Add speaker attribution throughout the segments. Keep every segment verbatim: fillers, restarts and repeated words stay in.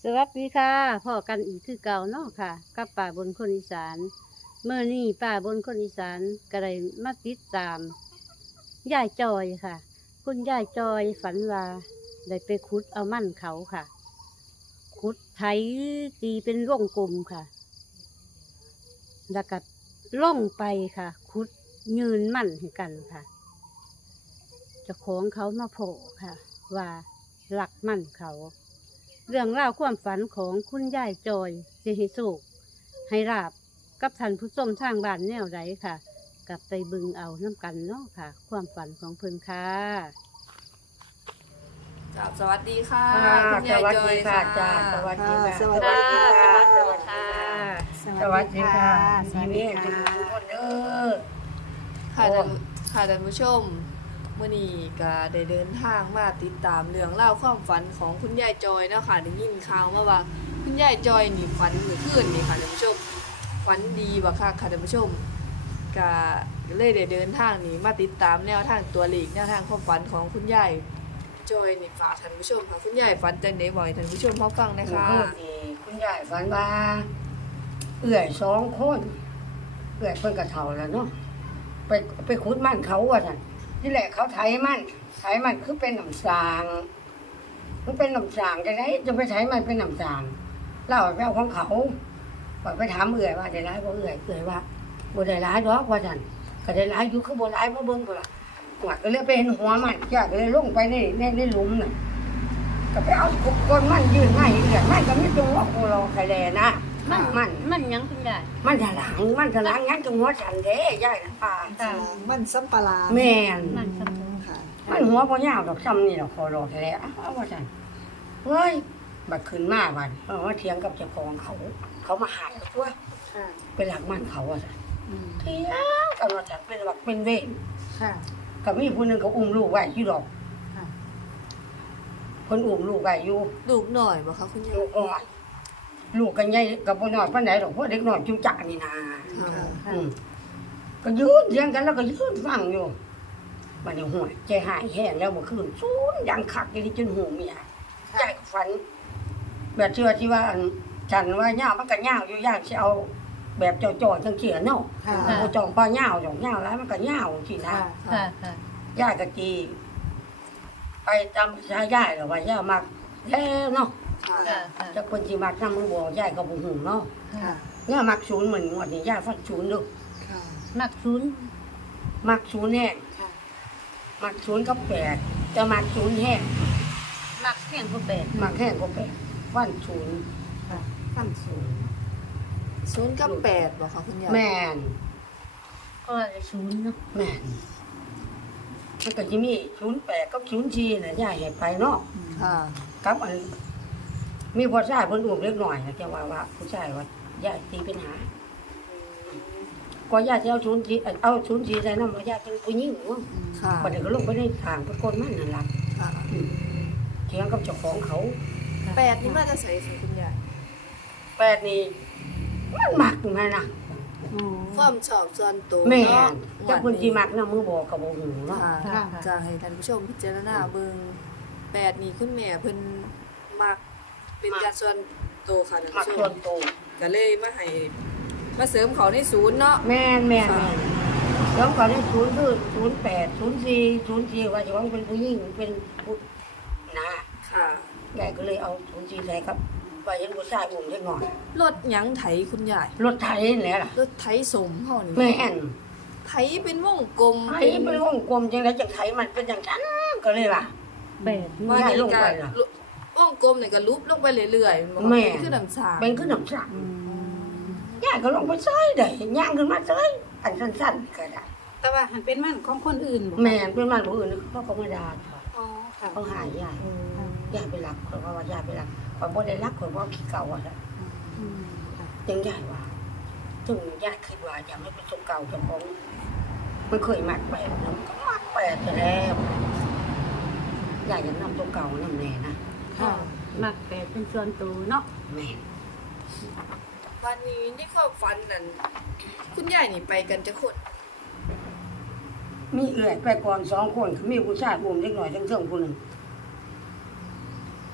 Speaker 1: สวัสดีค่ะพ่อกันอีกคือเก่าเนาะค่ะกับป่าบนคนอีสานเมื่อนี้ป่าบนคนอีสานก็ได้มาติดตามยายจอยค่ะ คุณยายจอยฝันว่าได้ไปขุดเอามั่นเขาค่ะขุดไถตีเป็นร่องกลมค่ะแล้วก็ล่องไปค่ะขุดยืนมั่นให้กันค่ะเจ้าของเขามาโผล่ค่ะ ว่าหลักมั่นเขา เรื่องราวความฝันของคุณยายจอยสิให้สุขให้ราบกับท่านผู้ชมทางบ้านแนวไรค่ะกลับไปบึงเอาน้ำกันเนาะค่ะ ความฝันของเพิ่นค่ะ
Speaker 2: ครับสวัสดีค่ะ
Speaker 3: ค่ะ
Speaker 2: คุณยายจอยค่ะ
Speaker 3: จ้าสวัสดีค่ะ
Speaker 1: สวัสดีค่ะ
Speaker 3: สวัสดีค่ะ สวัสดีค่ะ
Speaker 1: สวัสดีค่ะ
Speaker 3: ทุกคนเด้อ
Speaker 2: ค่ะ
Speaker 3: โอ้
Speaker 2: ท่านค่ะท่านผู้ชมเมื่อนี้ก็ได้เดินทางมาติดตามเรื่องเล่าวความฝันของคุณยายจอยเนาะค่ะได้ยินข่าวมาว่าคุณยายจอยนี่ฝันเมื่อคืนนี่ค่ะท่านผู้ชมฝันดีบ่ค่ะค่ะท่านผู้ชมก็เลยได้เดินทางนี่มาติดตามแนวทางตัวเลขแนวทางความฝันของคุณยายจอยนี่ฝากท่านผู้ชมค่ะคุณยายฝันจังได๋บ่ให้ท่านผู้ชมเฮาฟังนะ
Speaker 3: เมื่อ
Speaker 2: คะ
Speaker 3: คืนนี่คุณยายฝันว่า เอื่อยสองคนเอื่อยเพิ่นกระเฒ่าแล้วเนาะไปไปขุดมันเขาว่าซั่นที่แหละเขาไถมันไถมันคือเป็นน้ำสางมันเป็นน้ำสางจังได๋จะไปไถมันเป็นน้ำสางเล่าไปเอาของเขาว่าไปถามเอื่อยว่าได้หลายบ่เอื่อยเอื่อยว่าบ่ได้หลายดอกว่าซั่นก็ได้หลายอยู่คือบ่หลายบ่เบิ่งพุ่นล่ะว่าก็เลยไปเห็นหัวมันจ้าก็เลยลงไปในในในหลุมน่ะก็ไปเอาก้นมันยื่นมาให้เอื่อยมันก็มีตัวโคโลไข่แลนะมันมัน
Speaker 1: มันหยังคุณยาย
Speaker 3: มันถลางมันถลางงั้นก็หัวฉันเด้ยายน่ะป่า
Speaker 1: ค่ะ
Speaker 4: มันสัมปะหลาด
Speaker 3: แม่น
Speaker 1: มันสมอง
Speaker 4: ค่ะ
Speaker 3: มันหัวบ่ยาวดอกซ้ำนี่ดอกโคโลไข่แลเอาว่าซั่นเฮ้ยบัดขึ้นมาบัดเพราะว่าเถียงกับเจ้าของเขา เขามาหาตัว
Speaker 4: ค่ะ
Speaker 3: เป็นหลักมันเขาว่าซั่น
Speaker 1: อืม
Speaker 3: เถียงกันว่าซั่นเป็นแบบเป็นเวร
Speaker 4: ค่ะ
Speaker 3: ก็มีผู้หนึงก็อุ้มลูกไว้อยู่ดอก
Speaker 4: ค่ะ
Speaker 3: เพิ่นอุ้มลูกไว้อยู่
Speaker 2: ลูกหน่อยบ่คะคุณยาย
Speaker 3: ลูกน้อยลูกก็ใหญ่ก็บ่น้อยปานใดดอกเพราะเด็กน้อยจุจ๊ะนี่นะ
Speaker 2: ค่ะ
Speaker 3: อืมก็ยืนเถียงกันแล้วก็ยืนฟังอยู่บัดนี้ห่วยใจหายแห้งแล้วเมื่อคืนซูนดังคักอีจนหูเมียใจก็ฝัน แบบเชื่อที่ว่าอันฉันว่าย่าวมันก็ย่าวอยู่ย่างสิเอา แบบจ่อๆจังเขียนเนาะ
Speaker 4: ค่ะ
Speaker 3: บ่จ่องป้าย่าวจ่องย่าวแล้วมันก็ย่าวสินะ
Speaker 4: ค่ะ
Speaker 1: ค่ะค่ะ
Speaker 3: ย่ากะจีไปตามชายย่ายแล้วว่าย่ามักแล้วเนาะ
Speaker 2: ค่ะ
Speaker 1: ค่ะค่ะ
Speaker 3: จักเพิ่นสิมักนำมือบ่ย่ายก็บ่ฮู้เนาะ
Speaker 4: ค่ะ
Speaker 3: ย่ามักศูนย์เหมือนงวดนี้ย่าฟันศูนย์เด้อ
Speaker 4: ค่ะ
Speaker 1: มักศูนย์
Speaker 3: มักศูนย์แห้ง
Speaker 4: ค่ะ
Speaker 3: มักศูนย์กับแปดจะมักศูนย์แห้ง
Speaker 1: มักแข่งผู้แปด
Speaker 3: มักแห้งก็แปดฟันศูนย์
Speaker 4: ค่ะ
Speaker 3: ฟันศูนย์
Speaker 2: ศูนย์กับแปดบ่คะคุณยาย
Speaker 3: แม่น
Speaker 1: ก็เลยศูนย์เนาะ
Speaker 3: แม่นมันก็จะมีศูนย์แปดกับศูนย์สี่น่ะย่าให้ไปเนาะ
Speaker 2: ค่ะ
Speaker 3: กับอันมีผู้ชายเพิ่นอุ้มเล็กหน่อยนะจะว่าว่าผู้ชายว่าย่าตีเป็นหาก็ย่าจะเอาศูนย์สี่เอาศูนย์สี่ใส่น้ำว่าย่าเป็นผู้หญิงเนาะ
Speaker 2: ค่ะ
Speaker 3: บัดนี้ก็ลงไปในทางเป็นคนมันนั่นล่ะ
Speaker 2: ค่ะ
Speaker 3: เถียงกับเจ้าของเขา
Speaker 2: แปดนี่มาจะใส่ค่ะคุณยาย
Speaker 3: แปดนี่มันมักแม่นะ
Speaker 1: อ๋อ
Speaker 2: ความชอบส่วนตัว
Speaker 3: แม่
Speaker 2: เนาะ
Speaker 3: นจักเพิ่นสิมักนำมือบอกก็บ่ฮู้เนาะ
Speaker 2: ค่ะ
Speaker 1: ค่ะ
Speaker 2: จะให้ท่านผู้ชมพิจารณาเบิ่งแปดนี่คุณแม่เพิ่นมักเป็นการส่วนตัวค่ะท่าน
Speaker 3: มัก
Speaker 2: ผู้ช
Speaker 3: ส่ว
Speaker 2: ม
Speaker 3: นตัว
Speaker 2: ก็เลยมาให้มาเสริมเขาในศูนย์เนาะ
Speaker 3: แม่นแม่น
Speaker 2: ค่ะ
Speaker 3: แม่นแล้วก็ได้ศูนย์คือศูนย์แปดศูนย์สี่ศูนย์สี่ว่าจะว่าเป็นผู้หญิงเป็นผู้นะ
Speaker 2: ค่ะ
Speaker 3: ยายก็เลยเอาศูนย์สี่ใส่ครับไปเห็นผู้ชายอุ้มเล็กหน่อย
Speaker 2: รถหยังไถคุณยาย
Speaker 3: รถไถนี่แหละล่ะ
Speaker 2: รถไถสมเฮานี่
Speaker 3: แม่น
Speaker 2: ไถเป็นวงกลม
Speaker 3: ไถเป็นวงกลมจังไดจังไถมันเป็นจังซั่นก็เลยว่า
Speaker 1: แปด
Speaker 2: ว่า
Speaker 3: ย้าย
Speaker 2: นี่
Speaker 3: ลง
Speaker 2: ก็
Speaker 3: ไปน่ะ
Speaker 2: วงกลมนี่ก็ลุบลงไปเรื่อยๆมัน
Speaker 3: แม่
Speaker 2: เป็นคือน้ำชา
Speaker 3: เป็นขึ้นน้ำสัก
Speaker 1: อืม
Speaker 3: ยายก็ลงไปเซยได้ย่างขึ้นมาเซยอันสั้นๆก็ได้
Speaker 4: แต่ว่าหันเป็นมันของคนอื่นบ่
Speaker 3: แม่นเป็นมันผู้อื่นเขาก็ไม่ด่าค่ะ
Speaker 4: อ๋อ ค่ะ
Speaker 3: เขาหายยายยายไปรักคนเพราะว่ายายไปรักคนบ่ได้รักคนเพราะขี้เก่าอ่ะค่ะ
Speaker 4: อืมค่ะ
Speaker 3: จังยายว่าถึงยายคิดว่าอยากให้เป็นตัวเก่าเจ้าของมันเคยมักแปดนะมันก็มักแปดไปแล้วยายอยากนำตัวเก่านำแน่นะ
Speaker 4: ค่ะ
Speaker 1: มักแปดเป็นส่วนตัวเนาะ
Speaker 3: แม่น
Speaker 2: วันนี้ในความฝันนั้นคุณยายนี่ไปกันจะคน
Speaker 3: มีเอื่อยไปก่อนสองคนมีผู้ชายอุ้มเล็กหน่อยทั้งเทิงผู้หนึ่ง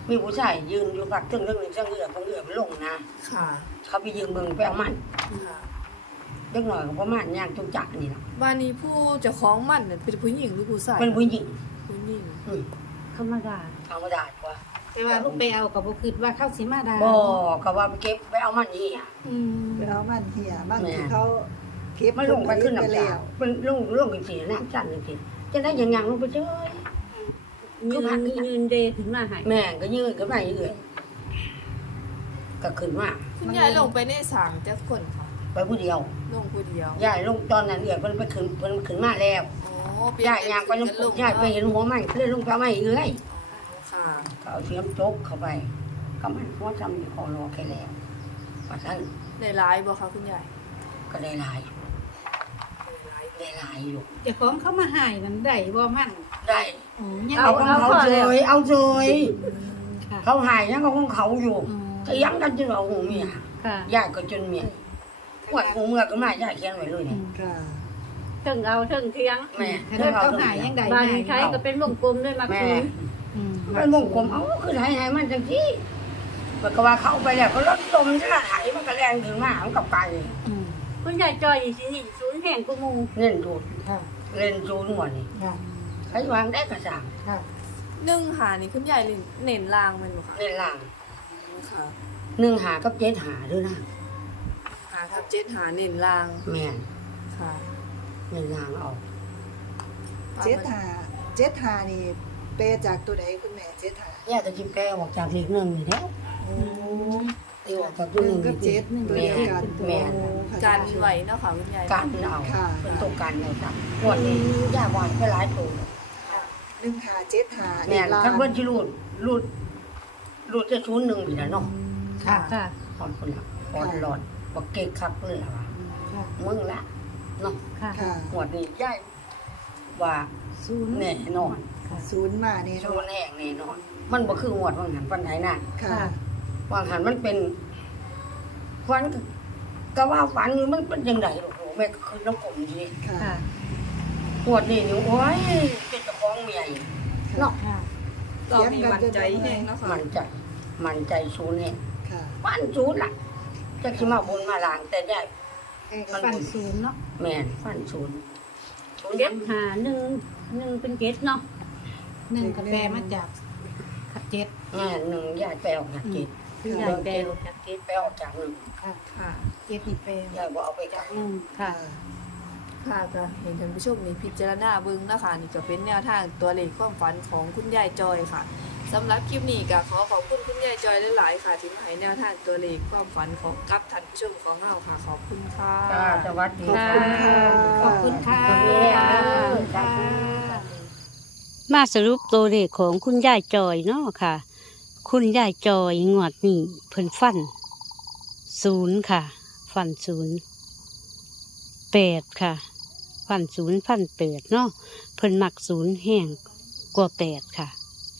Speaker 3: มีผู้ชายยืนอยู่พักตึ้งตึ้งหนึ่งจังเอือของเอือมันลงนะ
Speaker 2: ค่ะ
Speaker 3: เขาไปยืนเบิ่งไปเอามัน
Speaker 2: ค่ะ
Speaker 3: เล็กหน่อยก็ประมาณย่างจุกจักนี่ล่ะ
Speaker 2: บ้านนี้ผู้เจ้าของมันน่ะเป็นผู้หญิงหรือผู้ชาย
Speaker 3: เป็นผู้หญิง
Speaker 2: ผู้หญิง
Speaker 3: อืม
Speaker 1: ธรรมดา
Speaker 3: ธรรมดากว่า
Speaker 4: แต่ว่าลูกไปเอากับบ่คิดว่าเข้าสิมาดา
Speaker 3: บ่ก็ว่าไปเก็บไปเอามันนี่อ่ะ
Speaker 4: อืม
Speaker 5: ไปเอามันเหี่ยมัน
Speaker 3: แม่
Speaker 5: ที่เขาเก็บ
Speaker 3: มันลงไปขึ้น
Speaker 5: ไป
Speaker 3: น้ำ
Speaker 5: แล้
Speaker 3: ตาว มันลงลงกันสิน้ำจันจริงๆจะได้ยังยังลงไปเจ้ย
Speaker 1: ยืนยืนเดขึ้นมาให้
Speaker 3: แม่ก็ยืนก็ไม่เอื่อยก็ขึ้นมา
Speaker 2: คุณยายลงไปในสางจักคนค่ะ
Speaker 3: ไปผู้เดียว
Speaker 2: ลงผู้เดียว
Speaker 3: ยายลงตอนนั้นเอื่อยเพิ่นไปขึ้นเพิ่นขึ้นมาแล้ว
Speaker 2: อ๋อเปลี่น
Speaker 3: ยายยางไปลง
Speaker 2: กัน
Speaker 3: ยายไปเห็นหัวมันเลยลงไปไม่เอื่อย
Speaker 2: ค่ะ
Speaker 3: ก็เอาเสียมจกเข้าไปก็มันหัวจำอยู่ของรอแค่แล้วว่าท่าน
Speaker 2: ได้หลายบ่คะคุณยาย
Speaker 3: ก็ได้หลายได้หลายอยู่
Speaker 4: เจ้าของเขามาให้นั้นได้บ่มัน
Speaker 3: ได้
Speaker 4: อ๋อยัง
Speaker 3: เอาของเขาเลยเอาเลย
Speaker 4: ค่ะ
Speaker 3: เขาหายยังก็ของเขาอยู่
Speaker 4: อืม
Speaker 3: ก็ยังกันจนเอาหูเมีย
Speaker 1: ค่ะ
Speaker 3: ยายก็จนเมียปวดหูเมื่อก็มายายเขียนไว้เลยเนี่ย
Speaker 5: ค่ะ
Speaker 1: เทิงเอาเทิงเทียง
Speaker 3: แม่
Speaker 4: ขนาดเขาหายยังได้
Speaker 1: บ้าน
Speaker 4: ให้
Speaker 1: ใช้ก็เป็นวงกลมด้วยมา
Speaker 3: แม่
Speaker 1: คืน
Speaker 4: อืม
Speaker 3: มันมงกลมเอาคือให้ให้มันจังที่มันก็ว่าเข้าไปแล้วก็รถตมจะไถมันก็แรงถึงมามันกับไป
Speaker 4: อืม
Speaker 1: คุณยายจอยสินี่ศูนย์แห่งกูมู
Speaker 3: เล่นดูด
Speaker 5: ค่ะ
Speaker 3: เล่นจูนหมดนี่
Speaker 5: ค่ะ
Speaker 3: ใครวางได้กระสัง
Speaker 5: ค่ะ
Speaker 2: หนึ่งหานี่คุณยายเน้นลางแมันบ่คะ
Speaker 3: เล่นล่าง
Speaker 2: ค่ะ
Speaker 3: หนึ่งหากับเจ็ดหาด้วยนะ
Speaker 2: หาทับเจ็ดหาเน้นลาง
Speaker 3: แม่น
Speaker 2: ค่ะ
Speaker 3: เล่นล่างเอา
Speaker 5: เจ็ดหาเจ็ดหานี่เปลจากตัวใดคุณแม่เจ็ดหา
Speaker 3: แยกกับจิ้มแก้วออกจากเลขหนึ่งนี่แล้ว
Speaker 5: โอ้
Speaker 3: ตีออกจากตัวหนึ่ง
Speaker 5: กับเจ็ดหนึ่ง
Speaker 3: แม่น
Speaker 5: กัน
Speaker 3: แม่น
Speaker 2: การไหวเนาะค่ะคุณยาย
Speaker 3: การเอา
Speaker 5: ค่ะ
Speaker 3: เป็นตัวการเอาจับงวดนี้ยากว่าไปหลายตัว
Speaker 5: หนึ่งหาเจ็ดหา
Speaker 3: แม่น
Speaker 5: ลา
Speaker 3: ถ้าเพิ่นสิรูดรูดรูดจะศูนย์หนึ่งปีแล้วเนาะ
Speaker 2: ค่ะ
Speaker 1: ค่ะ
Speaker 3: ตอนคนละตอนหลอดบักเก็กคักเลยล่ะว่า
Speaker 5: ค่ะ
Speaker 3: มึงละเนาะ
Speaker 1: ค่ะ
Speaker 5: ค่ะ
Speaker 3: งวดนี้ยายว่า
Speaker 5: ศูนย์
Speaker 3: แน่นอน
Speaker 5: ศูนย์มานี่
Speaker 3: ศู
Speaker 5: เนาะ
Speaker 3: นย์แห่งแน่นอน มันบ่คืองวดวังหันปันไหนน่ะ
Speaker 5: ค่ะ
Speaker 1: ค่ะ
Speaker 3: วังหันมันเป็นฝันก็ว่าฝันมันเป็นจังไดลูกแม่ก็คือน้ำผมอยู่นี่
Speaker 5: ค่ะ
Speaker 1: ค่ะ
Speaker 3: งวดนี้นี่โอ้ยเป็นเจ้าของเมียอีกเนาะ
Speaker 4: ค่ะ
Speaker 2: รอบนี้มั่นใจแห้งเนาะค่ะ
Speaker 3: มันใจมันใจศูนย์แห่ง
Speaker 5: ค่ะ
Speaker 3: วันศูนย์ล่ะจะสิมาบนมาลางแต่ได้ มัน
Speaker 4: ฟันศูนย์เนาะ
Speaker 3: แม่นฟันศูนย์ศูนย์
Speaker 1: เจ็ดหาหนึ่งหนึ่งเป็นเจ็ดเนาะ
Speaker 4: หนึ่งก็แปลมาจากเจ็ด
Speaker 3: แม่นหนึ่งยายไปออกจากเจ็ด
Speaker 1: คุณยายแปลออกจากเจ็ด
Speaker 3: ไปออกจากหนึ่ง
Speaker 4: ค่ะ
Speaker 2: ค่ะ
Speaker 4: เจ็ดนี่แปล
Speaker 3: ยายบอกเอาไปกั
Speaker 1: จาน กหนึ่งค่ะ
Speaker 2: ค่ะก็เห็นท่านผู้ชมนี่พิจารณาเบิ่งนะคะนี่ก็เป็นแนวทางตัวเลขความฝันของคุณยายจอยค่ะสำหรับคลิปนี้ก็ขอขอบคุณคุณยายจอยหลายๆค่ะที่มาให้แนวทางตัวเลขความฝันของกับท่านผู้ชมของเราค่ะ ขอบคุณค่ะ
Speaker 3: จ้าสวัสดี
Speaker 1: ค่ะ
Speaker 4: ขอบคุณค่ะ
Speaker 3: ขอบคุณค่ะขอบคุณค่ะ
Speaker 1: มาสรุปตัวเลขของคุณยายจอยเนาะค่ะ คุณยายจอยงวดนี้เพิ่นฟันศูนย์ค่ะ ฟันศูนย์แปดค่ะ ฟันศูนย์ฟันแปดเนาะเพิ่นมักศูนย์แห้งกว่าแปดค่ะ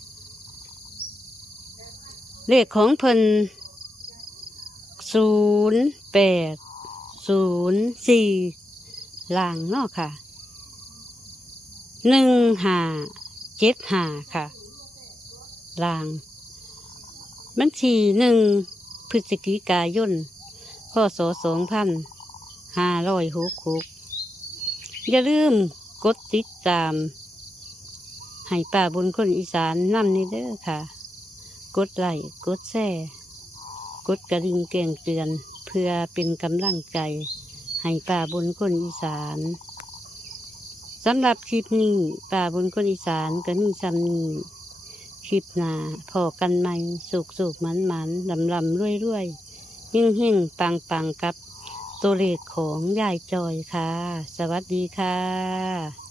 Speaker 1: เลขของเพิ่นศูนย์แปดศูนย์สี่ล่างเนาะค่ะหนึ่งห้าเจ็ดห้าค่ะล่างบัญชีหนึ่งพฤศจิกายนพศสองพันห้าร้อยหกหกอย่าลืมกดติดตามให้ป่าบนคนอีสานนำนี่เด้อค่ะ กดไลค์กดแชร์กดกระดิ่งแจ้งเตือน เพื่อเป็นกำลังใจให้ป่าบนคนอีสานสำหรับคลิปนี้ป่าบนคนอีสานก็มีซ้ำนี้คลิปหน้าพอกันใหม่สุกสุกมันมันลำลำรวยรวยเฮ่งเฮ่งปังปังกับตัวเลขของยายจอยค่ะ สวัสดีค่ะ